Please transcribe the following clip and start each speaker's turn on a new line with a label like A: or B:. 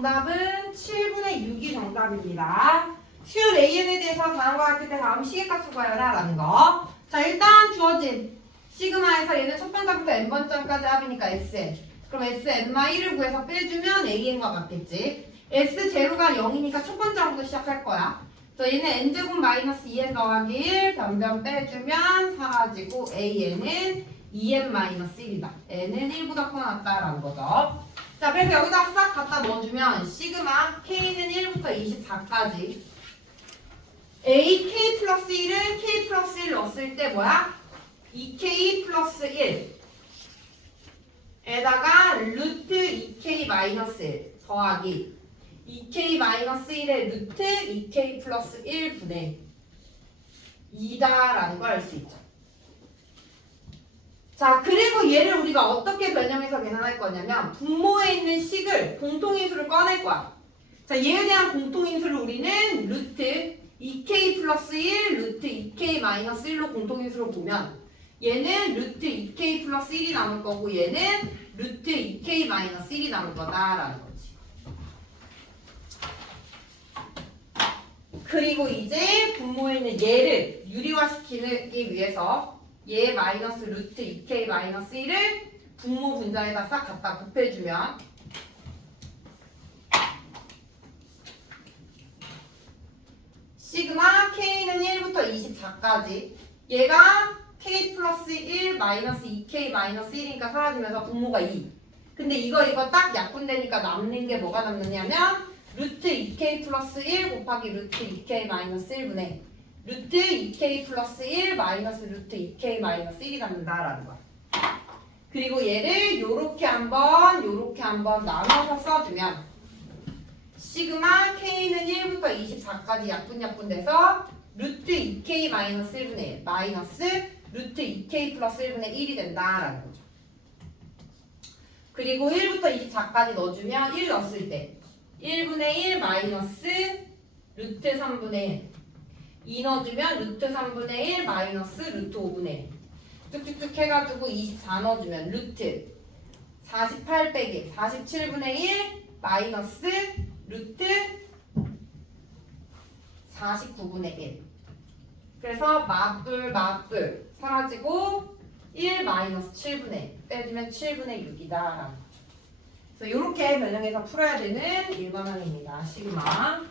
A: 정답은 7분의 6이 정답입니다. 수열 AN에 대해서 다음과 같을 때 다음 시계값을 구하여라 라는 거. 자 일단 주어진 시그마에서 얘는 첫 번째부터 n번점까지 합이니까 sn. 그럼 sn-1을 구해서 빼주면 an과 같겠지. s0가 0이니까 첫 번째부터 시작할 거야. 그래서 얘는 n제곱 마이너스 2n 더하기 1 변변 빼주면 사라지고 an은 2n 마이너스 1이다. n은 1보다 커놨다라는 거죠. 자, 그래서 여기다 싹 갖다 넣어주면 시그마 k는 1부터 24까지 a k 플러스 1은 k 플러스 1 넣었을 때 뭐야? 2k 플러스 1 에다가 루트 2k 마이너스 1 더하기 2k 마이너스 1의 루트 2k 플러스 1분의 2다라는 걸 알 수 있죠. 자, 그리고 얘를 우리가 어떻게 변형해서 계산할 거냐면 분모에 있는 식을 공통인수를 꺼낼 거야. 자, 얘에 대한 공통인수를 우리는 루트 2k 플러스 1, 루트 2k 마이너스 1로 공통인수로 보면 얘는 루트 2k 플러스 1이 남을 거고 얘는 루트 2k 마이너스 1이 남을 거다라는 거지. 그리고 이제 분모에 있는 얘를 유리화시키기 위해서 얘 마이너스 루트 2k 마이너스 1을 분모 분자에다 싹 갖다 곱해주면 시그마 k는 1부터 24까지. 얘가 k 플러스 1 마이너스 2k 마이너스 1이니까 사라지면서 분모가 2 근데 이거 이거 딱 약분되니까 남는 게 뭐가 남느냐면 루트 2k 플러스 1 곱하기 루트 2k 마이너스 1분의 루트 2k 플러스 1 마이너스 루트 2k 마이너스 1이 남는다라는 거야. 그리고 얘를 요렇게 한번 요렇게 한번 나눠서 써주면 시그마 k는 1부터 24까지 약분 약분 돼서 루트 2k 마이너스 1분의 1 마이너스 루트 2k 플러스 1분의 1이 된다라는 거죠. 그리고 1부터 24까지 넣어주면 1 넣었을 때 1분의 1 마이너스 루트 3분의 1 2 넣어주면 루트 3분의 1 마이너스 루트 5분의 1 쭉쭉쭉 해가지고 24 넣어주면 루트. 48 빼기 47분의 1 마이너스 루트 49분의 1 그래서 맞불 맞불 사라지고 1 마이너스 7분의 1 빼주면 7분의 6이다. 그래서 이렇게 변형해서 풀어야 되는 1번항입니다. 시그마